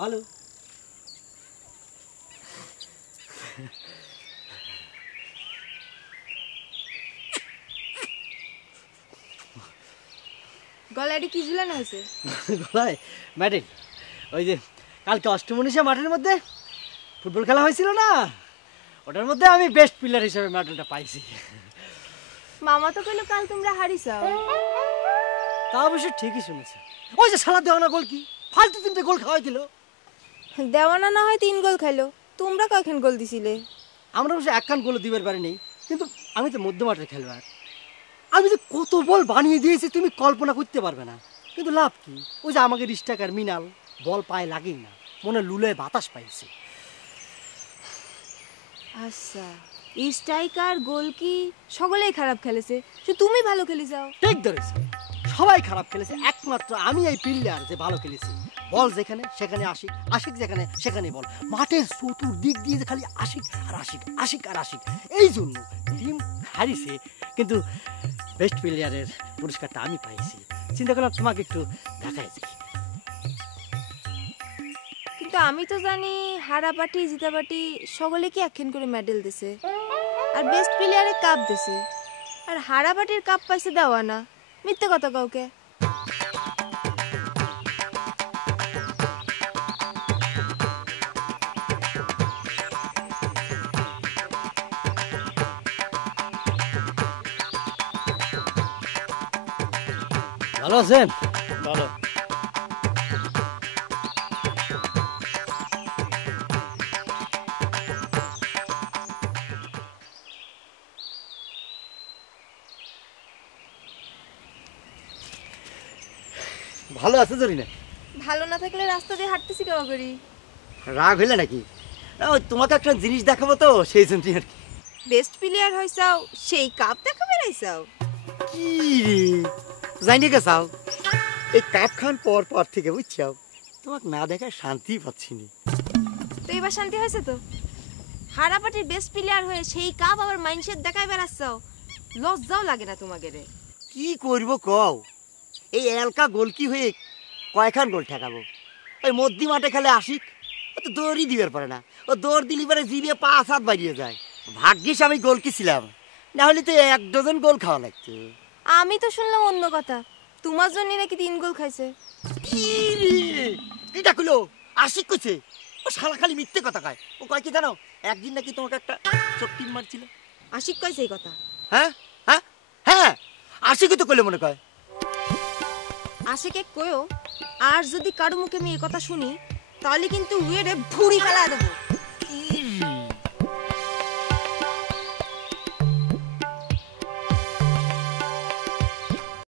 ভালো গলায় কি ঝুলানো হয়েছে? গলায় মেডেল। ওই যে কালকে অষ্টমনীষা মাঠের মধ্যে ফুটবল খেলা হয়েছিল না, ওটার মধ্যে আমি বেস্ট প্লেয়ার হিসেবে মেডেলটা পাইছি। মামা তো কইলো কাল তোমরা হারিয়েছো। তা অবশ্য ঠিকই শুনেছে। ওই যে শালা দেওয়ানা গোল কি ফালতু 3টে গোল খাওয়াই দিল। দেওয়ানা না হয় 3 গোল খাইলো, তোমরা কয়খান গোল দিছিলে? আমরা অবশ্য একখান গোল দিবার পারি নেই, কিন্তু আমি তো মধ্যমাঠের খেলোয়াড়, আমি যে কত বল বানিয়ে দিয়েছি তুমি কল্পনা করতে পারবে না। কিন্তু লাভ কি, ওই যে আমাকে স্ট্রাইকার মিনাল বল পায়ে লাগেই না, মনে লুলে বাতাস পাইছে। আচ্ছা, স্ট্রাইকার গোল কি সকলেই খারাপ খেলেছে, শুধু তুমি ভালো খেলে যাও? ঠিক ধরেছে, সবাই খারাপ খেলেছে, একমাত্র আমি এই প্লেয়ার যে ভালো খেলেছি। বল যেখানে সেখানে আশিক, আশিক যেখানে সেখানে বল, মাঠের চতুর্দিক দিয়ে খালি আশিক আর আশিক, আশিক আর আশিক। এই জন্য টিম হারিছে, কিন্তু বেস্ট প্লেয়ারের পুরস্কারটা আমি পাইছি। চিন্তা করলাম তোমাকে একটু দেখাইছি। কিন্তু আমি তো জানি হারা পার্টি জিতা পার্টি সকলে কি একখান করে মেডেল দিছে, আর বেস্ট প্লেয়ারে কাপ দিছে, আর হারা পার্টির কাপ পাইছে দেওয়ানা। মিথ্যে কথা কাউকে। ভালো আছেন? ভালো। ভালো আছে জরিনা? ভালো না থাকলে রাস্তা দিয়ে হাঁটতেছি কেন করি? রাগ হইলে নাকি? ওই তোমাকে একটা জিনিস দেখাবো তো, সেই জন্য আর কি। বেস্ট প্লেয়ার হইছাও, সেই কাপ দেখাবে রাইছাও? কি রে জানি গেছাও, এই কাপ খান পর পর থেকে বুঝছাও তোমাকে না দেখায় শান্তি পাচ্ছি না। তো এবার শান্তি হয়েছে তো? হারা পার্টির বেস্ট প্লেয়ার হয়ে সেই কাপ আবার মাইন্ডসেট দেখাই বেড়াচ্ছাও, লজ্জাও লাগে না তোমাকে রে? কি করবো কও, এই এলকা গোল কি হয়ে কয়খান গোল ঠেকাবো? ওই মধ্যি মাঠে খেলে আশিক, ও তো দৌড়ই দিবার পারে না, ও দৌড় দিলি পারে জিভে 5 হাত বাড়িয়ে যায়। ভাগ্যিস আমি গোল কি ছিলাম, না হলে তো 1 ডজন গোল খাওয়া লাগতো। আমি তো শুনলাম অন্য কথা, তোমার জন্য নাকি 3 গোল খাইছে। কি রে এটা কইলো? আশিক কইছে? ও শালা খালি মিথ্যে কথা কয়। ও কয় কি জানো, একদিন নাকি তোমাকে একটা চট্টিন মারছিল। আশিক কইছে এই কথা? হ্যাঁ হ্যাঁ হ্যাঁ, আশিকই তো কইলে মনে কয়। আশিকে কইও, আর যদি কারো মুখে আমি এই কথা শুনি তাহলে কিন্তু উয়েরে ভুড়ি ফেলা দেবো।